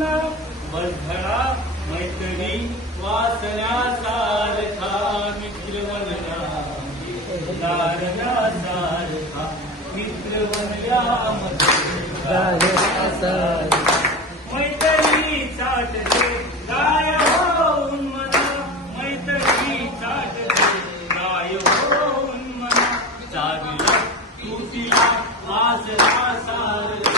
पूर्ण बधळा मैत्री वासना सारखा मित्र बनला दारणा सारखा मित्र बनल्या मैत्री चाटते गाय होऊन मना मैत्री चाटते गाय होऊन मना चागला तुटीला वासना सारखा